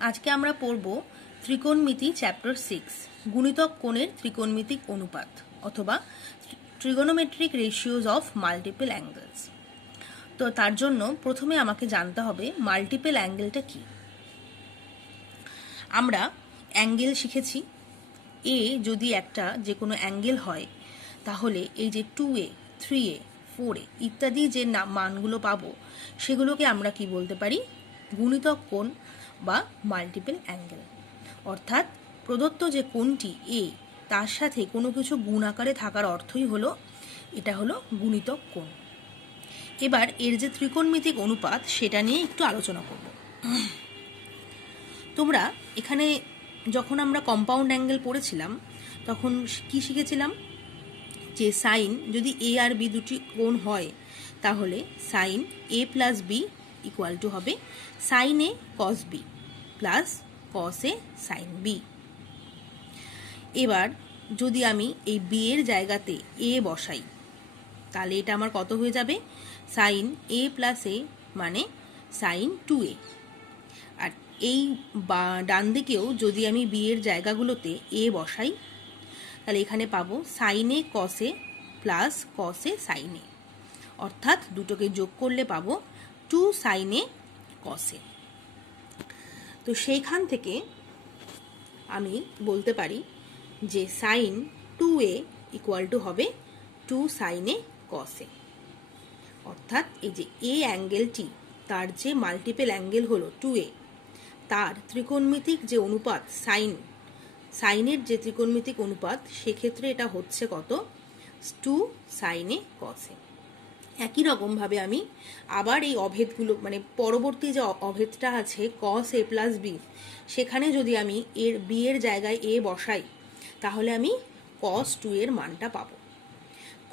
আজকে আমরা পড়ব ত্রিকোণমিতি চ্যাপ্টার 6 গুণিতক কোণের ত্রিকোণমিতিক অনুপাত অথবা trigonometric ratios of multiple angles. তো তার জন্য প্রথমে আমাকে জানতে হবে মাল্টিপল অ্যাঙ্গেলটা কি। আমরা অ্যাঙ্গেল শিখেছি, এ যদি একটা যে কোনো অ্যাঙ্গেল হয় তাহলে এই যে 2a, 3a, 4a ইত্যাদি যে মানগুলো পাবো সেগুলোকে আমরা কি বলতে পারি, গুণিতক কোণ বা মাল্টিপল অ্যাঙ্গেল। অর্থাৎ প্রদত্ত যে কোণটি এ তার সাথে কোনো কিছু গুণ আকারে থাকার অর্থই হলো এটা হলো গুণিতক কোণ। এবার এর যে ত্রিকোণমিতিক অনুপাত সেটা নিয়ে একটু আলোচনা করব। তোমরা এখানে যখন আমরা কম্পাউন্ড অ্যাঙ্গেল পড়েছিলাম তখন কি শিখেছিলাম যে সাইন যদি এ আর বি দুটি কোণ হয় তাহলে sine A plus B equal to হবে sine A cos B plus cos A sine B. এবার যদি আমি এই বি এর জায়গাতে এ বসাই তাহলে এটা আমার কত হয়ে যাবে, সাইন এ প্লাস এ মানে সাইন 2a। আর এই ডান দিকেও যদি আমি বি এর জায়গাগুলোতে এ বসাই তাহলে এখানে পাবো sign A cos A plus cos A sign এ, অর্থাৎ দুটোকে যোগ করলে পাবো 2 সাইন এ কস এ। তো সেইখান থেকে আমি বলতে পারি যে সাইন 2a ইকুয়াল টু হবে 2 সাইন এ কস এ। অর্থাৎ এই যে এ অ্যাঙ্গেলটি তার যে মাল্টিপল অ্যাঙ্গেল হলো 2a, তার ত্রিকোণমিতিক যে অনুপাত সাইনের যে ত্রিকোণমিতিক অনুপাত সেক্ষেত্রে এটা হচ্ছে কত, 2 সাইন এ কস এ। একই রকমভাবে আমি আবার এই অভেদগুলো মানে পরবর্তী যে অভেদটা আছে কস এ প্লাস বি, সেখানে যদি আমি এর বি এর জায়গায় এ বসাই তাহলে আমি কস 2 এর মানটা পাবো।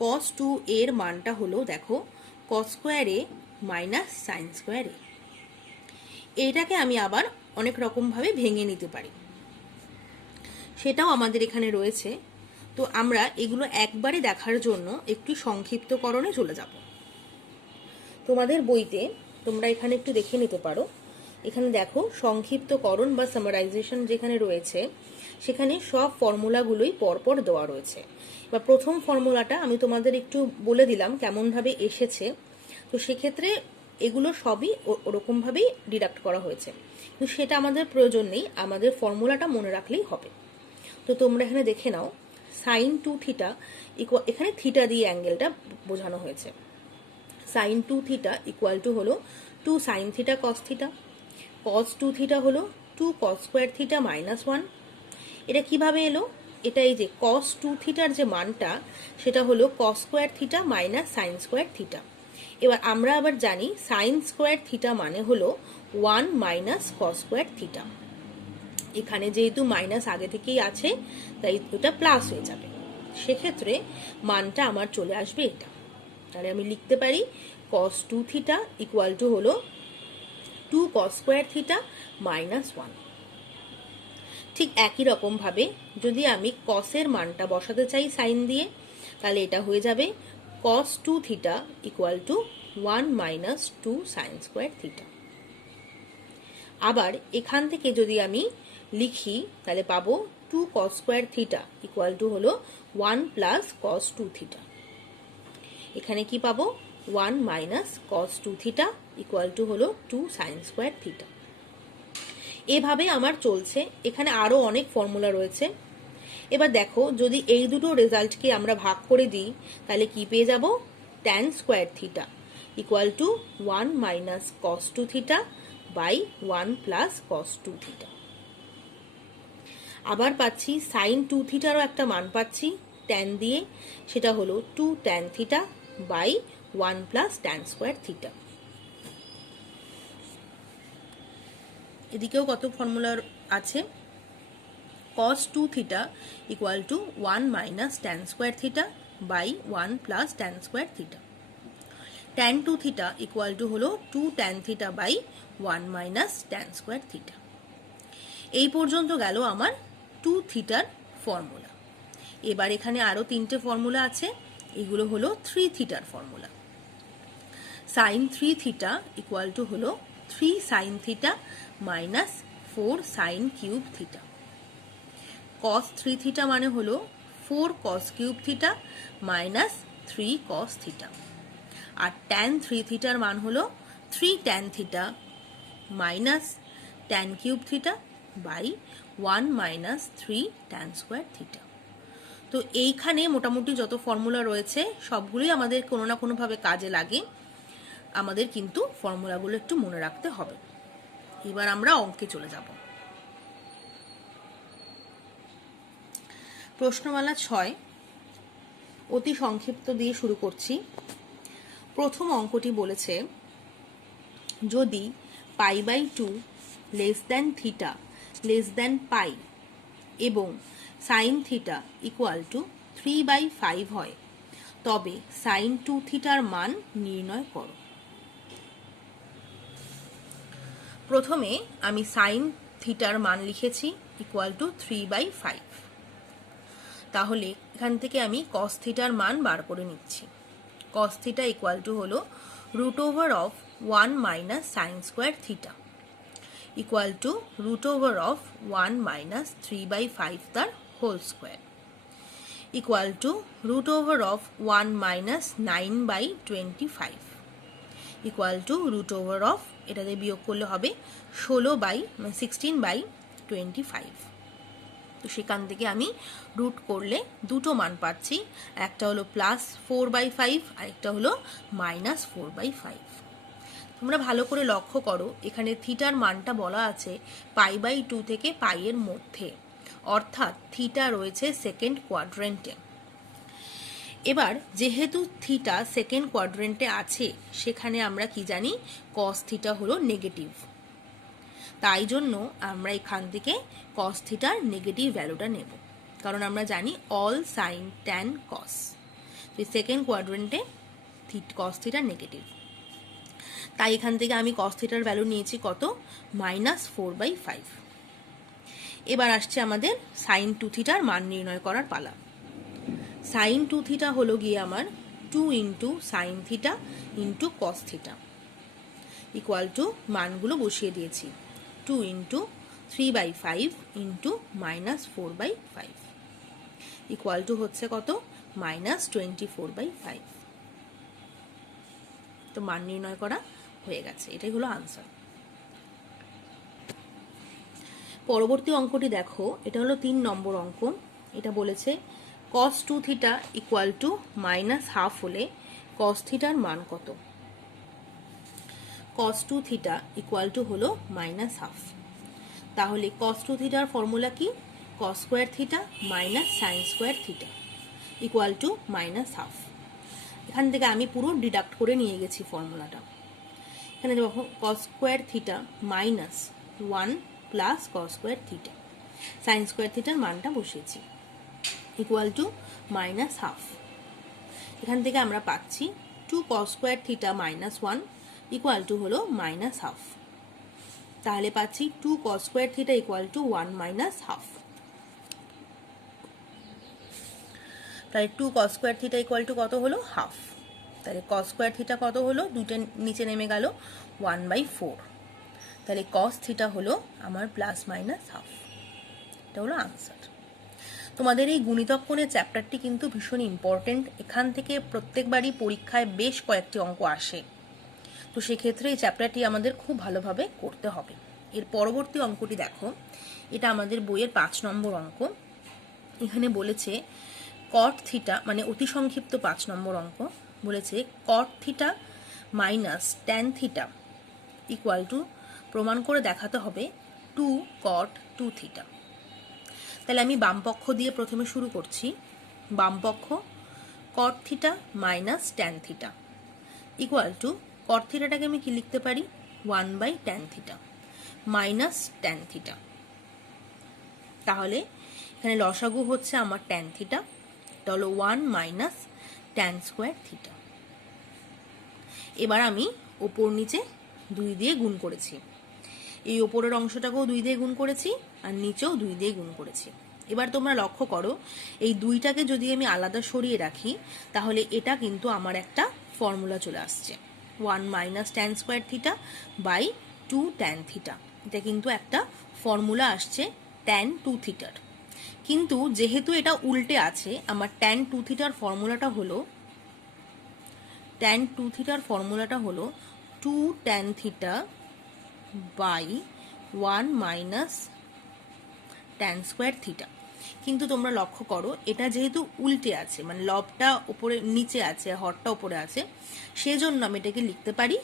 কস 2 এর মানটা হলো দেখো কস স্কোয়ার এ মাইনাস সাইন স্কোয়ার এ। এইটাকে আমি আবার অনেক রকমভাবে ভেঙে নিতে পারি, সেটাও আমাদের এখানে রয়েছে। তো আমরা এগুলো একবারে দেখার জন্য একটু সংক্ষিপ্তকরণে চলে যাব। তোমাদের বইতে তোমরা এখানে একটু দেখে নিতে পারো, এখানে দেখো সংক্ষিপ্তকরণ বা সামারাইজেশন যেখানে রয়েছে সেখানে সব ফর্মুলাগুলোই পরপর দেওয়া রয়েছে। বা প্রথম ফর্মুলাটা আমি তোমাদের একটু বলে দিলাম কেমনভাবে এসেছে। তো সেক্ষেত্রে এগুলো সবই ওরকমভাবেই ডিডাক্ট করা হয়েছে, কিন্তু সেটা আমাদের প্রয়োজন নেই, আমাদের ফর্মুলাটা মনে রাখলেই হবে। তো তোমরা এখানে দেখে নাও সাইন 2 থিটা ইকুয়াল, এখানে থিটা দিয়ে অ্যাঙ্গেলটা বোঝানো হয়েছে। সাইন 2 থিটা ইকুয়াল টু হলো 2 সাইন থিটা কস থিটা, কস 2 থিটা হলো 2 কস স্কোয়ার থিটা মাইনাস 1। এটা কিভাবে এলো, এটা এই যে কস 2 থিটার যে মানটা সেটা হলো cos square theta minus sine square theta. এবার আমরা আবার জানি সাইন স্কোয়ার থিটা মানে হলো 1 মাইনাস কস স্কোয়ার থিটা। এখানে যেহেতু মাইনাস আগে থেকেই আছে তাই এটা প্লাস হয়ে যাবে, সেক্ষেত্রে মানটা আমার চলে আসবে এটা। তাহলে আমি লিখতে পারি কস 2 থিটা ইকুয়াল টু হলো 2 কস স্কোয়ার থিটা মাইনাস 1। ঠিক একই রকম ভাবে যদি আমি কসের মানটা বসাতে চাই সাইন দিয়ে তাহলে এটা হয়ে যাবে কস 2 theta equal to 1 minus 2 sine square theta. আবার এখান থেকে যদি আমি লিখি তাহলে পাবো 2 cos square theta equal to হলো 1 প্লাস কস 2 থিটা। এখানে কি পাবো 1 minus cos 2 theta equal to হলো 2 সাইন স্কোয়ার থিটা। এভাবে আমার চলছে, এখানে আরো অনেক ফর্মুলা রয়েছে। এবার দেখো যদি এই দুটো রেজাল্টকে আমরা ভাগ করে দিই তাহলে কি পেয়ে যাব, tan square theta equal to 1 minus cos 2 theta by 1 plus cos 2 theta. আবার পাচ্ছি সাইন 2 থিটারও একটা মান পাচ্ছি ট্যান দিয়ে, সেটা হলো 2 tan theta by 1 plus tan square theta. এদিকেও কত ফর্মুলা আছে, cos 2 theta equal to 1 minus tan square theta by 1 plus tan square theta. Tan 2 theta equal to হলো 2 tan theta by 1 minus tan square theta. এই পর্যন্ত গেল আমার 2 থিটার formula. এবার এখানে আরো 3টে ফর্মুলা আছে, এগুলো হলো 3 থিটার formula. Sine 3 theta equal to হলো 3 sine theta minus 4 sine cube theta. Cos 3 theta মানে হলো 4 cos cube theta minus 3 cos theta. আর ট্যান 3 থিটার মান হলো 3 tan theta minus tan cube theta by 1 minus 3 tan square theta. তো এইখানে মোটামুটি যত ফর্মুলা রয়েছে সবগুলোই আমাদের কোনো না কোনোভাবে কাজে লাগে, আমাদের কিন্তু ফর্মুলাগুলো একটু মনে রাখতে হবে। এবার আমরা অঙ্কে চলে যাব। প্রশ্নমালা 6 অতি সংক্ষিপ্ত দিয়ে শুরু করছি। প্রথম অঙ্কটি বলেছে যদি π/2 less than theta less than pi এবং সাইন থিটা ইকুয়াল টু 3/5 হয় তবে সাইন 2 থিটার মান নির্ণয় করো। প্রথমে আমি সাইন থিটার মান লিখেছি ইকুয়াল টু 3/5। তাহলে এখান থেকে আমি কস থিটার মান বার করে নিচ্ছি। কস থিটা ইকুয়াল টু হলো √1 minus sine square theta equal to √1 minus 3/5 তার whole square equal to √1 minus 9/25 equal to এটাতে বিয়োগ করলে হবে 16/25। তো সেখান থেকে আমি রুট করলে দুটো মান পাচ্ছি, একটা হলো +4/5 আর একটা হলো -4/5। তোমরা ভালো করে লক্ষ্য করো, এখানে থিটার মানটা বলা আছে π/2 থেকে পাই এর মধ্যে, অর্থাৎ থিটা রয়েছে সেকেন্ড কোয়াড্রেন্টে। এবার যেহেতু থিটা সেকেন্ড কোয়াড্রেন্টে আছে সেখানে আমরা কি জানি কস থিটা হলো নেগেটিভ, তাই জন্য আমরা এখান থেকে কস থিটার নেগেটিভ ভ্যালুটা নেব, কারণ আমরা জানি all sine tan cos. Second কোয়াড্রেন্টে কস থিটা নেগেটিভ, তাই এখান থেকে আমি কস থিটার ভ্যালু নিয়েছি কত, -4/5। এবার আসছে আমাদের সাইন 2 থিটার মান নির্ণয় করার পালা। সাইন 2 থিটা হলো গিয়ে আমার 2 into sine theta into cos theta equal two মানগুলো বসিয়ে দিয়েছি 2 ইন্টু 3/5 ইন্টু -4/5 ইকুয়াল টু হচ্ছে কত, -24/5। তো মান নির্ণয় করা হয়ে গেছে, এটাই হলো আনসার। পরবর্তী অঙ্কটি দেখো, এটা হলো 3 নম্বর অঙ্ক। এটা বলেছে cos 2 থিটা ইকুয়াল টু -1/2 হলে cos থিটার মান কত। cos 2 থিটা ইকুয়াল টু হলো -1/2, তাহলে cos 2 থিটার ফর্মুলা কি, cos square theta minus sine square theta equal two -1/2। এখান থেকে আমি পুরো ডিডাক্ট করে নিয়ে গেছি ফর্মুলাটা। এখানে দেখো cos square theta minus 1 plus cos square theta, sine square থিটার মানটা বসিয়েছি ইকুয়াল টু -1/2। এখান থেকে আমরা পাচ্ছি 2 cos square theta minus 1 equal to হলো -1/2। তাহলে পাচ্ছি 2 cos square theta equal to 1 -1/2। তাহলে 2 cos square theta equal two কত হলো, হাফ। তাহলে cos স্কোয়ার থিটা কত হলো, দুটো নিচে নেমে গেল 1/4। তাহলে cos থিটা হলো আমার +-1/2। এটা হলো আনসার। তোমাদের এই গুণিতক কোণের চ্যাপ্টারটি কিন্তু ভীষণ ইম্পর্টেন্ট, এখান থেকে প্রত্যেকবারই পরীক্ষায় বেশ কয়েকটি অঙ্ক আসে। তো সেক্ষেত্রে এই চ্যাপ্টারটি আমাদের খুব ভালোভাবে করতে হবে। এর পরবর্তী অঙ্কটি দেখো, এটা আমাদের বইয়ের 5 নম্বর অঙ্ক। এখানে বলেছে cot থিটা, মানে অতি সংক্ষিপ্ত 5 নম্বর অঙ্ক, বলেছে cot theta minus tan theta equal two প্রমাণ করে দেখাতে হবে 2 cot 2 থিটা। তাহলে আমি বাম পক্ষ দিয়ে প্রথমে শুরু করছি। বাম পক্ষ cot theta minus tan theta equal two cot থিটাটাকে আমি কি লিখতে পারি, 1/tan theta minus tan theta. তাহলে এখানে লসাগু হচ্ছে আমার ট্যান থিটা, এটা হলো 1 মাইনাস ট্যান স্কোয়ার থিটা। এবার আমি ওপর নিচে 2 দিয়ে গুণ করেছি, এই ওপরের অংশটাকেও 2 দিয়ে গুণ করেছি আর নিচেও 2 দিয়ে গুণ করেছি। এবার তোমরা লক্ষ্য করো, এই 2টাকে যদি আমি আলাদা সরিয়ে রাখি তাহলে এটা কিন্তু আমার একটা ফর্মুলা চলে আসছে, 1 minus tan square theta by 2 tan theta এটা কিন্তু একটা ফর্মুলা আসছে tan 2 থিটার, কিন্তু যেহেতু এটা উল্টে আছে, আমার tan 2 থিটার ফর্মুলাটা হলো tan 2 থিটার ফর্মুলাটা হলো 2 tan theta by 1 minus tan square theta. কিন্তু তোমরা লক্ষ্য করো, এটা যেহেতু উল্টে আছে, মানে লবটা ওপরে নিচে আছে, হরটা ওপরে আছে, সেজন্য আমি এটাকে লিখতে পারি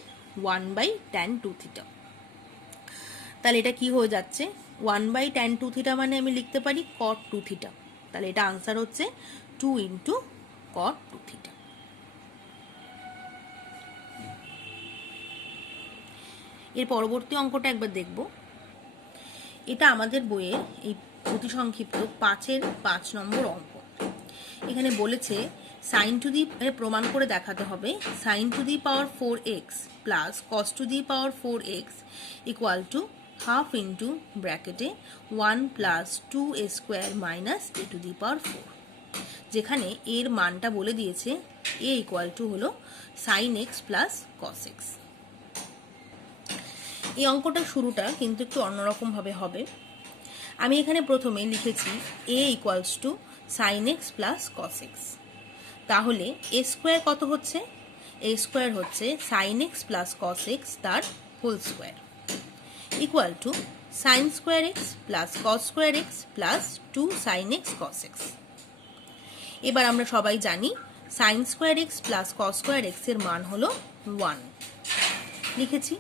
1 বাই tan 2 থিটা। তাহলে এটা কি হয়ে যাচ্ছে, 1 বাই tan 2 থিটা মানে আমি লিখতে পারি cot 2 থিটা। তাহলে এটা আনসার হচ্ছে 2 ইন্টু cot 2 থিটা। এর পরবর্তী অঙ্কটা একবার দেখব। এটা আমাদের বইয়ের এই অতি সংক্ষিপ্ত 5-এর 5 নম্বর অঙ্ক। এখানে বলেছে সাইন টু দি, প্রমাণ করে দেখাতে হবে sine to the power 4x plus cos to the power 4x equal to half into ব্র্যাকেটে 1 plus 2a square minus a to the power 4, যেখানে এর মানটা বলে দিয়েছে a ইকুয়াল টু হলো sine X plus cos X. এই অঙ্কটার শুরুটা কিন্তু একটু অন্যরকমভাবে হবে। আমি এখানে প্রথমে লিখেছি a equals to sine X plus cos X. তাহলে এ স্কোয়ার কত হচ্ছে, এ স্কোয়ার হচ্ছে sine X plus cos X তার whole square equal to sine square X plus cos square X plus 2 sine X cos X. এবার আমরা সবাই জানি sine square X plus cos square X এর মান হলো 1, লিখেছি।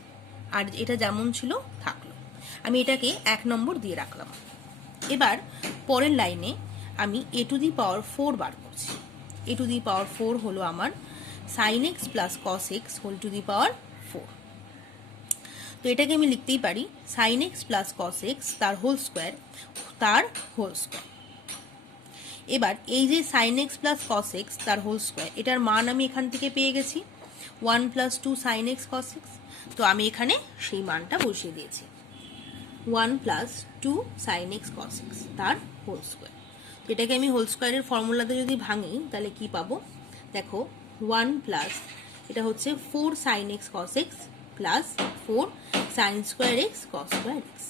আর এটা যেমন ছিল থাকলো, আমি এটাকে 1 নম্বর দিয়ে রাখলাম। এবার পরের লাইনে আমি এ টু দি পাওয়ার 4 বার করছি। এ টু দি পাওয়ার 4 হলো আমার sine X plus cos X whole to the power 4। তো এটাকে আমি লিখতেই পারি sine X plus cos X তার হোল স্কোয়ার তার হোল স্কোয়ার। এবার এই যে sine X plus cos X তার হোল স্কোয়ার, এটার মান আমি এখান থেকে পেয়ে গেছি 1 plus 2 sine X cos X. তো আমি এখানে সেই মানটা বসিয়ে দিয়েছি 1 plus 2 sine X cos X তার হোল স্কোয়ার। তো এটাকে আমি হোল স্কোয়ারের ফর্মুলাতে যদি ভাঙি তাহলে কি পাবো, দেখো 1 প্লাস এটা হচ্ছে 4 sine X cos X plus 4 sine square X cos square X.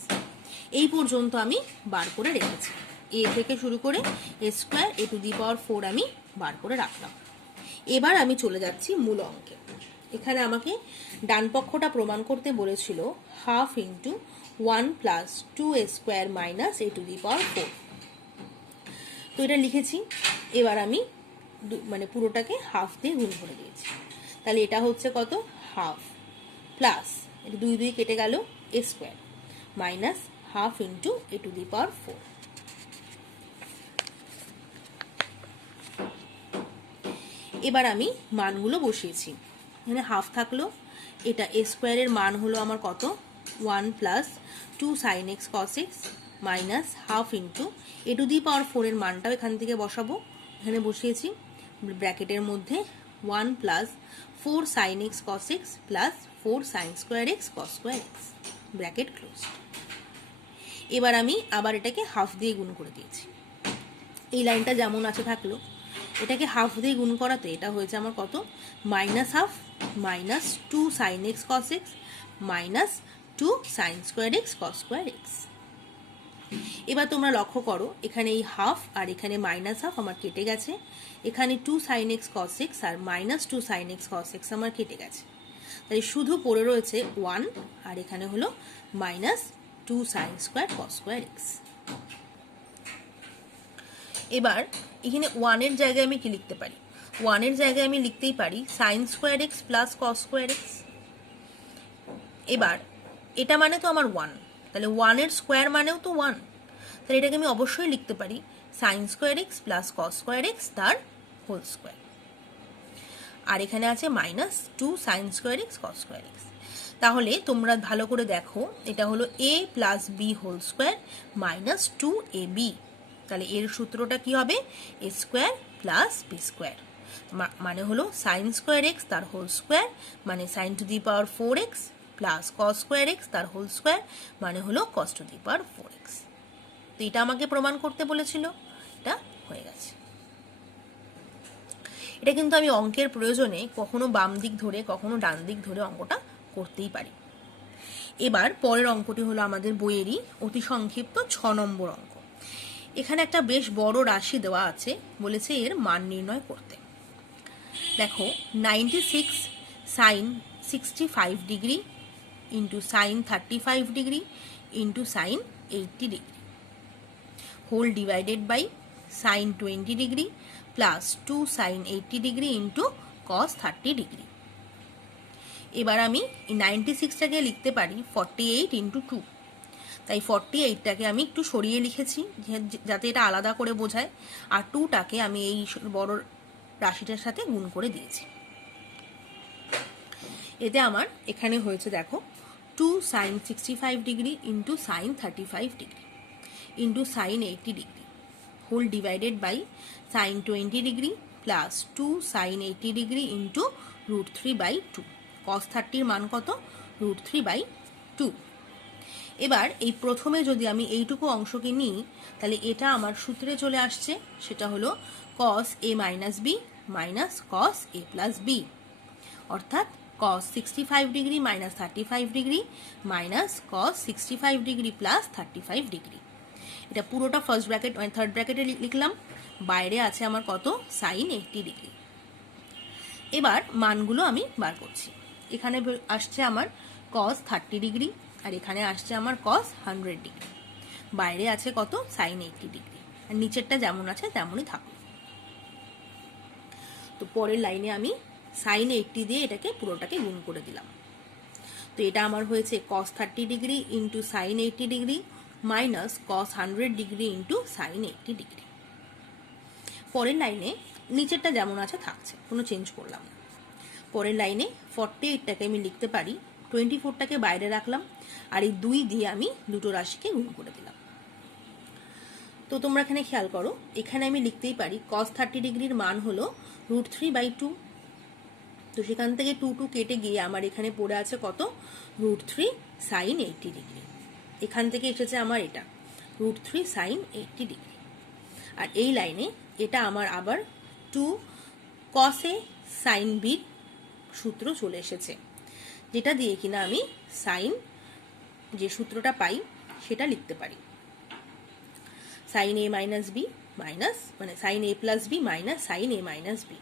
এই পর্যন্ত আমি বার করে রেখেছি, এ থেকে শুরু করে এ square A to the power 4 আমি বার করে রাখলাম। এবার আমি চলে যাচ্ছি মূল অঙ্কে। এখানে আমাকে ডান পক্ষটা প্রমাণ করতে বলেছিল half into 1 plus 2a square minus a to the power 4। তো এটা লিখেছি। এবার আমি মানে পুরোটাকে হাফ দিয়ে গুণ করে দিয়েছি। তাহলে এটা হচ্ছে কত, হাফ প্লাস এটা 2 2 কেটে গেল a square minus half into a to the power 4। এবার আমি মানগুলো বসিয়েছি। এখানে হাফ থাকলো, এটা এ স্কোয়ারের মান হলো আমার কত 1 plus 2 sine X cos X minus half into A to the power 4 এর মানটাও এখান থেকে বসাবো, এখানে বসিয়েছি ব্র্যাকেটের মধ্যে 1 plus 4 sine X cos X plus 4 sine square X cos square X, bracket close. এবার আমি আবার এটাকে হাফ দিয়ে গুণ করে দিয়েছি। এই লাইনটা যেমন আছে থাকলো, এটাকে হাফ দিয়ে গুণ করাতে এটা হয়েছে আমার কত minus half minus 2 sine X cos X minus 2 sine square X cos square X. এবার তোমরা লক্ষ্য করো এখানে এই হাফ আর এখানে মাইনাস হাফ আমার কেটে গেছে, এখানে 2 সাইন এক্স কস এক্স আর minus 2 sine X cos x আমার কেটে গেছে। তাই শুধু পড়ে রয়েছে 1 আর এখানে হলো minus 2 sine square cos square X. এবার এখানে 1 এর জায়গায় আমি কি লিখতে পারি, 1 এর জায়গায় আমি লিখতেই পারি sine square X plus cos square X. এবার এটা মানে তো আমার 1, তাহলে 1 এর স্কোয়ার মানেও তো 1, তাহলে এটাকে আমি অবশ্যই লিখতে পারি sine square X plus cos square X তার হোল স্কোয়ার। আর এখানে আছে minus 2 sine square X cos square X. তাহলে তোমরা ভালো করে দেখো, এটা হলো a plus B whole square minus 2ab। তাহলে এর সূত্রটা কি হবে, A square plus B square, মানে হলো সাইন স্কোয়ার এক্স তার হোল স্কোয়ার মানে sine to the power 4x plus cos square X তার হোল স্কোয়ার মানে হলো কস টু দি পাওয়ার 4x। তো এটা আমাকে প্রমাণ করতে বলেছিল, এটা হয়ে গেছে। এটা কিন্তু আমি অঙ্কের প্রয়োজনে কখনো বাম দিক ধরে কখনো ডান দিক ধরে অঙ্কটা করতেই পারি। এবার পরের অঙ্কটি হলো আমাদের বইয়েরই অতি সংক্ষিপ্ত 6 নম্বর অঙ্ক। এখানে একটা বেশ বড় রাশি দেওয়া আছে, বলেছে এর মান নির্ণয় করতে। দেখো 96 sine 65 degree into sine 35 degree into sine 80 degree whole divided by sine 20 degree plus 2 sine 80 degree into cos 30 degree. এবার আমি এই 96টাকে লিখতে পারি 48 ইন্টু 2, তাই 48টাকে আমি একটু সরিয়ে লিখেছি যাতে এটা আলাদা করে বোঝায়, আর 2টাকে আমি এই বড় রাশিটার সাথে গুণ করে দিয়েছি। এতে আমার এখানে হয়েছে দেখো 2 sine 65 degree into sine 35 degree into sine 80 degree whole divided by sine 20 degree plus 2 sine 80 degree into √3/2। Cos 30 মান কত? √3/2। এবার এই প্রথমে যদি আমি এইটুকু অংশকে নিই তাহলে এটা আমার সূত্রে চলে আসছে, সেটা হলো cos a minus B minus cos a plus B, অর্থাৎ cos 65 degree minus 35 degree minus cos 65 degree plus 35 degree. এটা পুরোটা ফার্স্ট ব্র্যাকেট মানে থার্ড ব্র্যাকেটে লিখলাম, বাইরে আছে আমার কত? Sine 80 degree. এবার মানগুলো আমি বার করছি। এখানে আসছে আমার cos 30 ডিগ্রি আর এখানে আসছে আমার cos 100 ডিগ্রি, বাইরে আছে কত? সাইন 80 ডিগ্রি, আর নিচেরটা যেমন আছে তেমনই থাকবে। তো পরের লাইনে আমি সাইন 80 দিয়ে এটাকে পুরোটাকে গুণ করে দিলাম। তো এটা আমার হয়েছে cos 30 degree into sine 80 degree minus cos 100 degree into sine 80 degree. পরের লাইনে নিচেরটা যেমন আছে থাকছে, কোনো চেঞ্জ করলাম না। পরের লাইনে 48টাকে আমি লিখতে পারি, 24টাকে বাইরে রাখলাম আর এই 2 দিয়ে আমি দুটো রাশিকে গুণ করে দিলাম। তো তোমরা এখানে খেয়াল করো, এখানে আমি লিখতেই পারি cos 30 ডিগ্রির মান হলো √3/2। তো সেখান থেকে 2 কেটে গিয়ে আমার এখানে পড়ে আছে কত? √3 সাইন 80 ডিগ্রি। এখান থেকে এসেছে আমার এটা √3 সাইন 80 ডিগ্রি। আর এই লাইনে এটা আমার আবার 2 cos a সাইন b সূত্র চলে এসেছে, যেটা দিয়ে কিনা আমি সাইন যে সূত্রটা পাই সেটা লিখতে পারি, sine a minus B minus মানে sine a plus B minus sine a minus B.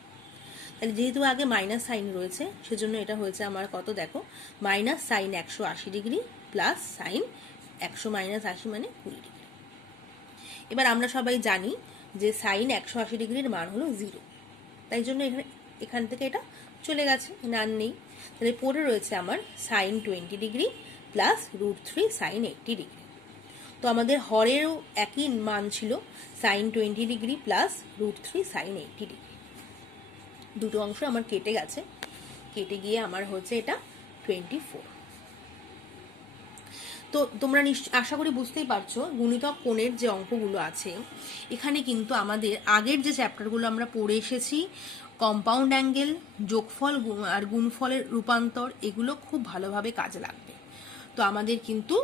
তাহলে যেহেতু আগে মাইনাস সাইন রয়েছে সেজন্য এটা হয়েছে আমার কত? দেখো minus sine 180 degree plus sign 100 minus 80 মানে 20 ডিগ্রি। এবার আমরা সবাই জানি যে সাইন 180 ডিগ্রির মান হলো 0, তাই জন্য এখান থেকে এটা চলে গেছে, আর নেই। তাহলে পড়ে রয়েছে আমার sine 20 degree plus √3 sine 80 degree. তো আমাদের হরেরও একই মান ছিল sine 20 degree plus √3 sine 80 degree. দুটো অংশ আমার কেটে গেছে, কেটে গিয়ে আমার হচ্ছে এটা 24। তো তোমরা আশা করি বুঝতেই পারছো গুণিতক কোণের যে অঙ্কগুলো আছে এখানে কিন্তু আমাদের আগের যে চ্যাপ্টারগুলো আমরা পড়ে এসেছি, কম্পাউন্ড অ্যাঙ্গেল, যোগফল আর গুণফলের রূপান্তর, এগুলো খুব ভালোভাবে কাজে লাগবে। তো আমাদের কিন্তু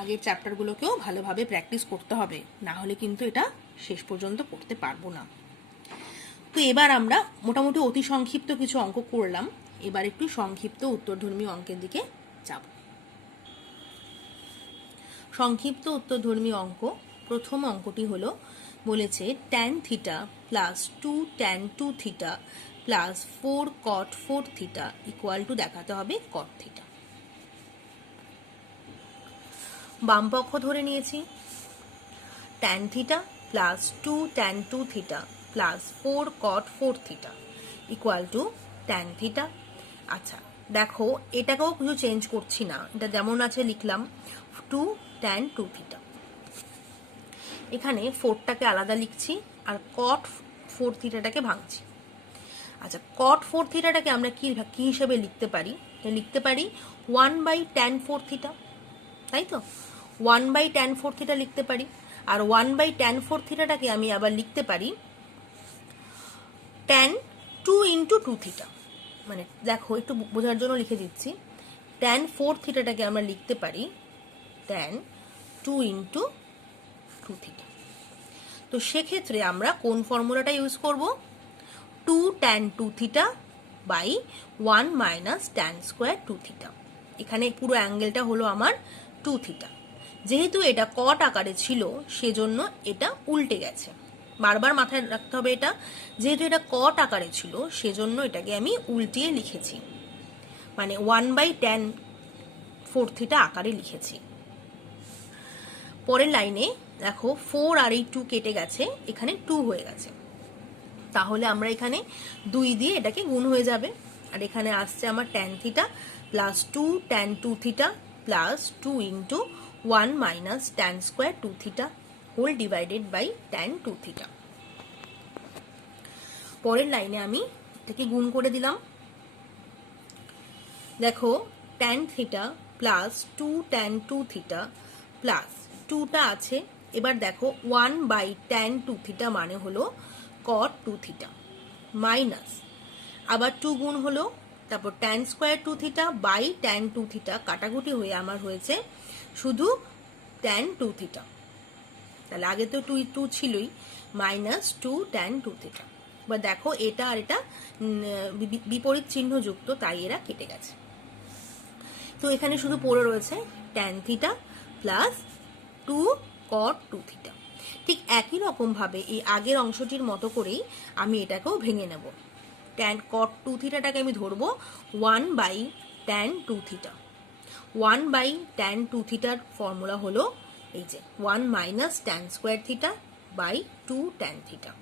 আগের চ্যাপ্টারগুলোকেও ভালোভাবে প্র্যাকটিস করতে হবে, না হলে কিন্তু এটা শেষ পর্যন্ত করতে পারবো না। তো এবার আমরা মোটামুটি অতি সংক্ষিপ্ত কিছু অঙ্ক করলাম, এবার একটু সংক্ষিপ্ত উত্তরধর্মী অঙ্কের দিকে যাব। সংক্ষিপ্ত উত্তরধর্মী অঙ্ক প্রথম অঙ্কটি হলো, বলেছে tan theta plus 2 tan 2 theta plus 4 cot 4 theta equal to দেখাতে হবে cot থিটা। বাম পক্ষ ধরে নিয়েছি, tan theta plus 2 tan 2 theta plus 4 cot 4 theta equal two tan theta. আচ্ছা দেখো এটাকেও কিছু চেঞ্জ করছি না, এটা যেমন আছে লিখলাম 2 tan 2 থিটা। এখানে 4টাকে আলাদা লিখছি আর cot 4 থিটাটাকে ভাঙছি। আচ্ছা cot 4 থিটাটাকে আমরা কি হিসেবে লিখতে পারি? লিখতে পারি 1/tan 4 থিটা, তাই তো 1/tan 4 থিটা লিখতে পারি। আর 1/tan 4 থিটাটাকে আমি আবার লিখতে পারি tan 2 ইন্টু 2 থিটা। মানে দেখো একটু বোঝার জন্য লিখে দিচ্ছি, tan 4 থিটাটাকে আমরা লিখতে পারি tan 2 ইন্টু 2 থিটা। তো সেক্ষেত্রে আমরা কোন ফর্মুলাটা ইউজ করব? 2 tan 2 theta by 1 minus tan square 2 theta এখানে পুরো অ্যাঙ্গেলটা হলো আমার 2 থিটা। যেহেতু এটা কট আকারে ছিল সেজন্য এটা উল্টে গেছে, বারবার মাথায় রাখতে হবে এটা। যেহেতু এটা কট আকারে ছিল সেজন্য এটাকে আমি উল্টিয়ে লিখেছি, মানে 1/tan4 থিটা আকারে লিখেছি। পরের লাইনে দেখো 4 আর এই 2 কেটে গেছে, এখানে 2 হয়ে গেছে, তাহলে আমরা এখানে 2 দিয়ে এটাকে গুণ হয়ে যাবে। আর এখানে আসছে আমার tan theta plus 2 tan 2 theta plus 2 into 1 minus tan square 2 theta whole divided by tan 2 theta. পরের লাইনে আমি এটাকে গুণ করে দিলাম। দেখো tan theta plus 2 tan 2 theta plus 2টা আছে, এবার দেখো 1/tan 2 থিটা মানে হলো cot 2 থিটা মাইনাস আবার 2 গুণ হলো, তারপর tan square 2 theta by tan 2 theta কাটাকুটি হয়ে আমার হয়েছে শুধু tan 2 থিটা। তাহলে আগে তো 2 ছিলই, মাইনাস 2 tan 2 থিটা। এবার দেখো এটা আর এটা বিপরীত চিহ্ন যুক্ত, তাই এরা কেটে গেছে। তো এখানে শুধু পড়ে রয়েছে tan theta plus 2 cot 2 theta. ঠিক একই রকম ভাবে এই আগের অংশটির মতো করেই আমি এটাকেও ভেঙে নেব। tan cot 2 থিটাটাকে আমি ধরবো 1/tan 2 থিটা। 1/tan 2 থিটার ফর্মুলা হলো এই যে 1 minus tan square theta by 2 tan theta.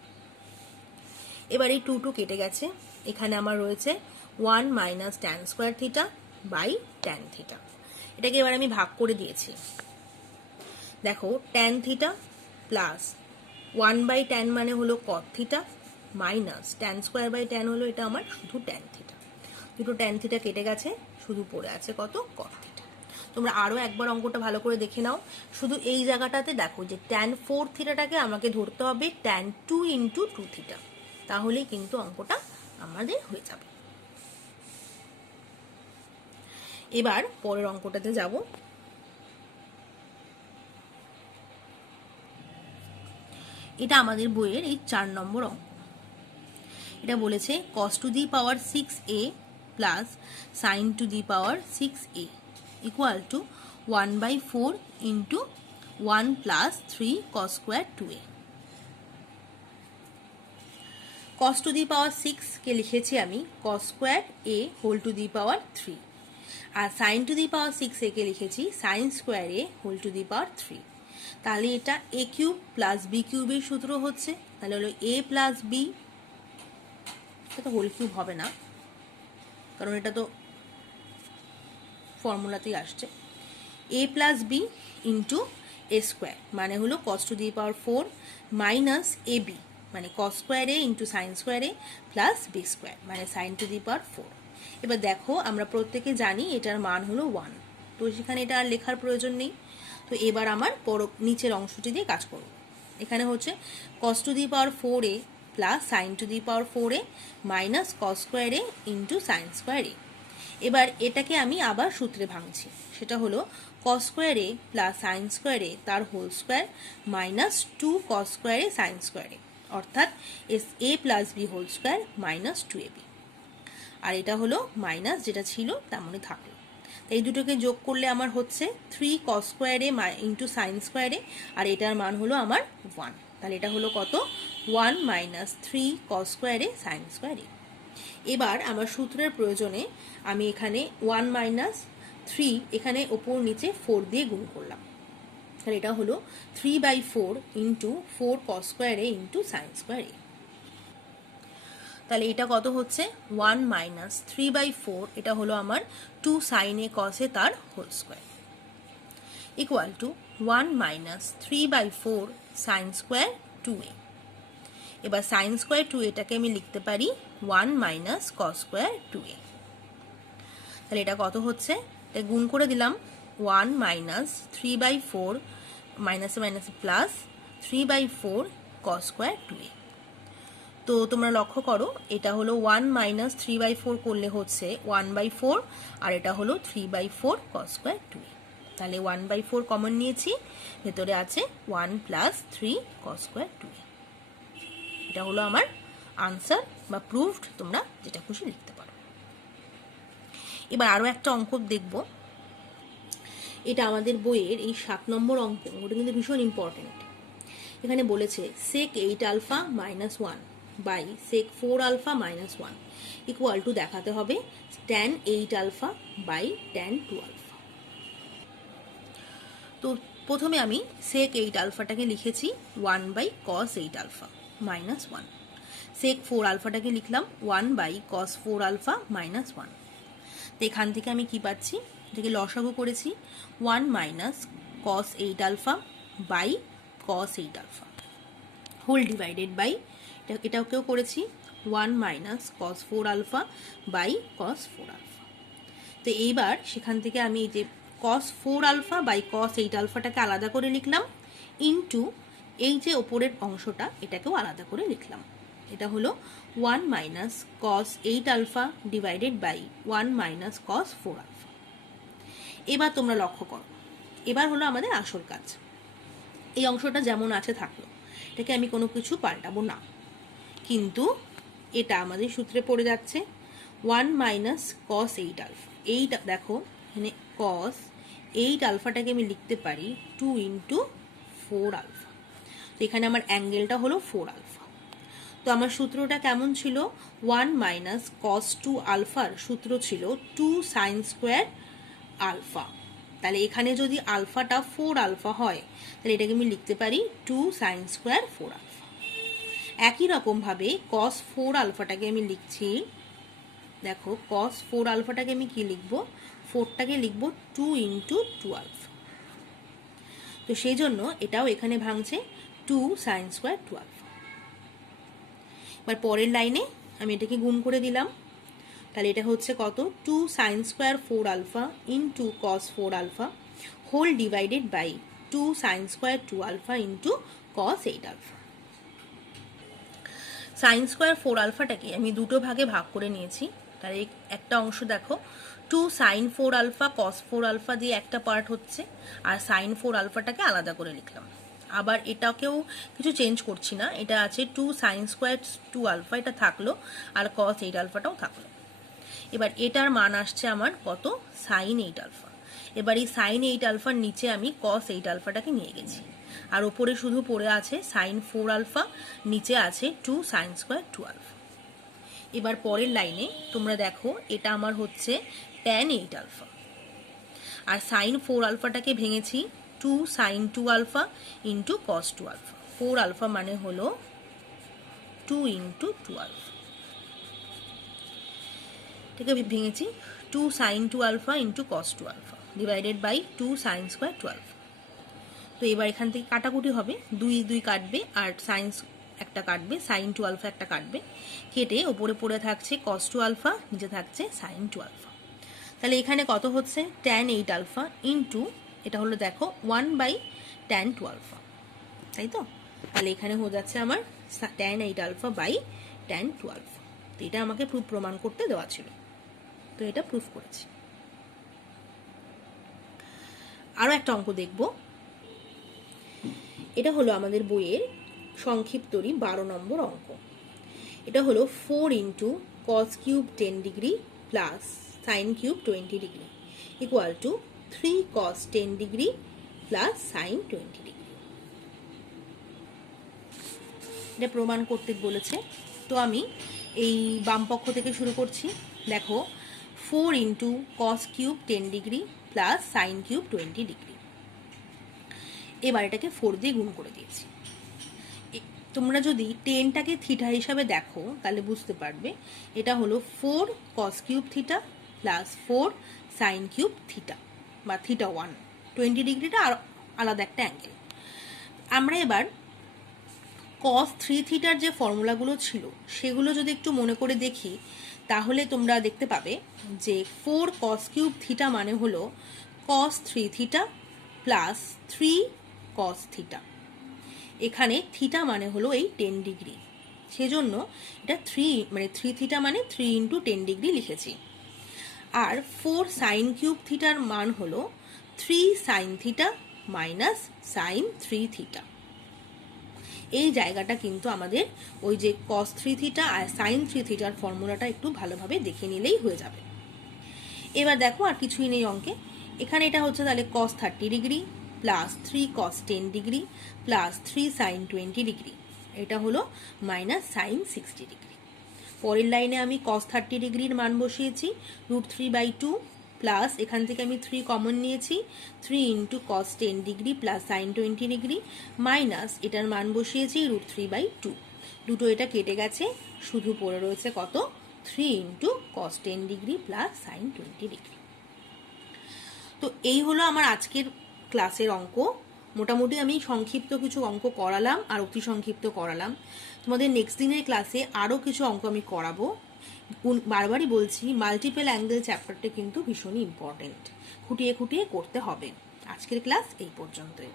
এবার এই 2 কেটে গেছে, এখানে আমার রয়েছে 1 minus tan square theta by tan theta. এটাকে এবার আমি ভাগ করে দিয়েছি। দেখো tan থিটা প্লাস 1/tan মানে হলো cot theta minus tan square by tan হলো এটা আমার শুধু tan থিটা। দুটো tan থিটা কেটে গেছে, শুধু পড়ে আছে কত cot থিটা। তোমরা আরও একবার অঙ্কটা ভালো করে দেখে নাও। শুধু এই জায়গাটাতে দেখো যে tan 4 থিটাটাকে আমাকে ধরতে হবে tan 2 ইন্টু 2 থিটা, তাহলেই কিন্তু অঙ্কটা আমাদের হয়ে যাবে। এবার পরের অঙ্কটাতে যাব। এটা আমাদের বইয়ের এই 4 নম্বর অঙ্ক। এটা বলেছে cos to the power 6a plus sin to the power 6a equal to 1/4 into 1 plus 3 cos square 2a। cos to the power 6 কে লিখেছি আমি cos square a whole to the power 3, আর sin to the power 6a কে লিখেছি sin square a whole to the power 3। তাহলে এটা a cube plus b কিউবের সূত্র হচ্ছে, তাহলে হলো a প্লাস b, এটা তো হোল কিউব হবে না কারণ এটা তো ফর্মুলাতেই আসছে, a plus b into a square মানে হলো cos to the power 4 minus ab মানে cos square a into sign square a plus b square মানে সাইন টু দি পাওয়ার 4। এবার দেখো আমরা প্রত্যেকে জানি এটার মান হলো 1, তো সেখানে এটা আর লেখার প্রয়োজন নেই। তো এবার আমার নিচের অংশটি দিয়ে কাজ করব। এখানে হচ্ছে cos to the power 4a plus sign to the power 4a minus cos square a into sign square a। এবার এটাকে আমি আবার সূত্রে ভাঙছি, সেটা হলো cos square a plus sine square a তার whole square minus 2 cos square a sine square a, অর্থাৎ a plus b whole square minus 2ab। আর এটা হলো মাইনাস যেটা ছিল তেমনই থাকলো। এই দুটোকে যোগ করলে আমার হচ্ছে 3 cos square a into sign square a, আর এটার মান হলো আমার 1। তাহলে এটা হলো কত 1 minus 3 cos square a sine square a। এবার আমার সূত্রের প্রয়োজনে আমি এখানে 1 মাইনাস 3 এখানে ওপর নিচে 4 দিয়ে গুণ করলাম, তাহলে এটা হলো 3/4 into 4 cos square a into sign square a। তাহলে এটা কত হচ্ছে 1 মাইনাস 3/4, এটা হলো আমার 2 sin a cos a তার whole square equal to 1 minus 3/4 sine square 2a। এবার সাইন স্কোয়ার 2a এটাকে আমি লিখতে পারি 1 মাইনাস cos স্কোয়ার 2a। তাহলে এটা কত হচ্ছে, এটা গুণ করে দিলাম 1 মাইনাস 3/4 মাইনাসে মাইনাসে প্লাস 3/4 cos স্কোয়ার 2a। তো তোমরা লক্ষ্য করো এটা হলো 1 মাইনাস 3/4 করলে হচ্ছে 1/4, আর এটা হলো 3/4 cos স্কোয়ার 2a। তাহলে 1/4 কমন নিয়েছি, ভেতরে আছে 1 প্লাস 3 cos স্কোয়ার 2a। এটা হলো আমার আনসার বা প্রুভড, তোমরা যেটা খুশি লিখতে পারো। এবার আরও একটা অঙ্ক দেখব। এটা আমাদের বইয়ের এই 7 নম্বর অঙ্ক, ওটা কিন্তু ভীষণ ইম্পর্টেন্ট। এখানে বলেছে sec 8 alpha minus 1 by sec 4 alpha minus 1 equal to দেখাতে হবে tan 8 alpha by tan 2 alpha. তো প্রথমে আমি sec 8 আলফাটাকে লিখেছি 1 by cos 8 alpha minus 1, sec 4 আলফাটাকে লিখলাম 1 বাই cos 4 আলফা মাইনাস 1। তো এখান থেকে আমি কি পাচ্ছি, এটাকে লসাগু করেছি 1 minus cos 8 alpha by cos 8 alpha whole divided by এটাকেও করেছি 1 minus cos 4 alpha by cos 4 alpha. তো এইবার সেখান থেকে আমি এই যে cos 4 আলফা বাই cos 8 আলফাটাকে আলাদা করে লিখলাম, ইন্টু এই যে ওপরের অংশটা এটাকেও আলাদা করে লিখলাম। এটা হলো 1 minus cos 8 alpha divided by 1 minus cos 4 alpha. এবার তোমরা লক্ষ্য করো, এবার হলো আমাদের আসল কাজ। এই অংশটা যেমন আছে থাকলো, এটাকে আমি কোনো কিছু পাল্টাবো না, কিন্তু এটা আমাদের সূত্রে পড়ে যাচ্ছে 1 মাইনাস cos 8 আলফা। এইটা দেখো এখানে cos 8 আলফাটাকে আমি লিখতে পারি 2 ইন্টু 4 আলফা। তো এখানে আমার অ্যাঙ্গেলটা হলো 4 আলফা। তো আমার সূত্রটা কেমন ছিল, 1 মাইনাস cos 2 আলফার সূত্র ছিল 2 সাইন স্কোয়ার আলফা। তাহলে এখানে যদি আলফাটা 4 আলফা হয় তাহলে এটাকে আমি লিখতে পারি 2 সাইন স্কোয়ার 4 আলফা। একই রকমভাবে cos 4 আলফাটাকে আমি লিখছি, দেখো cos 4 আলফাটাকে আমি কি লিখবো, 4টাকে লিখবো 2 ইন্টু 2 আলফা। তো সেই জন্য এটাও এখানে ভাঙছে 2 সাইন স্কোয়ার 2 আলফা। এবার পরের লাইনে আমি এটাকে গুণ করে দিলাম, তাহলে এটা হচ্ছে কত, 2 sine square 4 alpha into cos 4 alpha whole divided by 2 sine square 2 alpha into cos 8 alpha. Sine square 4 আলফাটাকে আমি দুটো ভাগে ভাগ করে নিয়েছি। তাহলে একটা অংশ দেখো 2 সাইন 4 আলফা cos 4 আলফা দিয়ে একটা পার্ট হচ্ছে, আর সাইন 4 আলফাটাকে আলাদা করে লিখলাম। আবার এটাকেও কিছু চেঞ্জ করছি না, এটা আছে 2 সাইন স্কোয়ার 2 আলফা, এটা থাকলো, আর cos 8 আলফাটাও থাকলো। এবার এটার মান আসছে আমার কত, সাইন 8 আলফা। এবার এই সাইন 8 আলফার নিচে আমি cos 8 আলফাটাকে নিয়ে গেছি, আর ওপরে শুধু পড়ে আছে সাইন 4 আলফা, নিচে আছে 2 সাইন স্কোয়ার 2 আলফা। এবার পরের লাইনে তোমরা দেখো এটা আমার হচ্ছে tan 8 আলফা, আর সাইন 4 আলফাটাকে ভেঙেছি 2 sine 2 alpha into cos 2 alpha. 4 alpha মানে হলো 2 ইন্টু 2 আলফা, এটাকে ভেঙেছি 2 sine 2 alpha into cos 2 alpha divided by 2 sine square 2 alpha. তো এবার এখান থেকে কাটাকুটি হবে, 2 2 কাটবে, আর সাইন একটা কাটবে, সাইন 2 আলফা একটা কাটবে, কেটে ওপরে পড়ে থাকছে cos 2 আলফা, নিচে থাকছে সাইন 2 আলফা। তাহলে এখানে কত হচ্ছে, tan 8 আলফা ইন্টু এটা হলো দেখো 1 বাই tan 2 আলফা, তাই তো। তাহলে এখানে হয়ে যাচ্ছে আমার tan 8 alpha by tan 2 alpha. তো এটা আমাকে প্রমাণ করতে দেওয়া ছিল, তো এটা প্রুফ করেছি। আরও একটা অঙ্ক দেখব, এটা হলো আমাদের বইয়ের সংক্ষিপ্তরই 12 নম্বর অঙ্ক। এটা হলো 4 into cos cube 10 degree plus sine cube 20 degree equal to 3 cos 10 degree plus sign 20 degree. এটা প্রমাণ করতে বলেছে, তো আমি এই বাম পক্ষ থেকে শুরু করছি। দেখো 4 into cos cube 10 degree plus sine cube 20 degree. এবার এটাকে 4 দিয়ে গুণ করে দিয়েছি। তোমরা যদি 10টাকে থিটা হিসাবে দেখো তাহলে বুঝতে পারবে এটা হলো 4 cos cube theta plus 4 sine cube theta বা থিটা 1, 20 ডিগ্রিটা আর আলাদা একটা অ্যাঙ্গেল। আমরা এবার cos 3 থিটার যে ফর্মুলাগুলো ছিল সেগুলো যদি একটু মনে করে দেখি তাহলে তোমরা দেখতে পাবে যে 4 cos কিউব থিটা মানে হলো cos 3 theta plus 3 cos theta. এখানে থিটা মানে হলো এই 10 ডিগ্রি, সেজন্য এটা 3 থিটা মানে 3 ইন্টু 10 ডিগ্রি লিখেছি। আর 4 সাইন কিউব থিটার মান হলো 3 sine theta minus sine 3 theta. এই জায়গাটা কিন্তু আমাদের ওই যে cos 3 থিটা আর সাইন 3 থিটার ফর্মুলাটা একটু ভালোভাবে দেখে নিলেই হয়ে যাবে। এবার দেখো আর কিছুই নেই অঙ্কে, এখানে এটা হচ্ছে তাহলে cos 30 degree plus 3 cos 10 degree plus 3 sin 20 degree, এটা হলো মাইনাস সাইন 60 ডিগ্রি। পরের লাইনে আমি cos 30 ডিগ্রির মান বসিয়েছি √3/2 প্লাস এখান থেকে আমি 3 কমন নিয়েছি 3 into cos 10 degree plus sign 20 degree minus এটার মান বসিয়েছি √3/2, দুটো এটা কেটে গেছে, শুধু পড়ে রয়েছে কত 3 into cos 10 degree plus sign 20 degree. তো এই হলো আমার আজকের ক্লাসের অঙ্ক। মোটামুটি আমি সংক্ষিপ্ত কিছু অঙ্ক করালাম আর অতি সংক্ষিপ্ত করালাম। তোমাদের নেক্সট দিনের ক্লাসে আরও কিছু অঙ্ক আমি করাবো। বারবারই বলছি, মাল্টিপল অ্যাঙ্গেল চ্যাপ্টারটা কিন্তু ভীষণই ইম্পর্টেন্ট, খুঁটিয়ে খুঁটিয়ে করতে হবে। আজকের ক্লাস এই পর্যন্তই।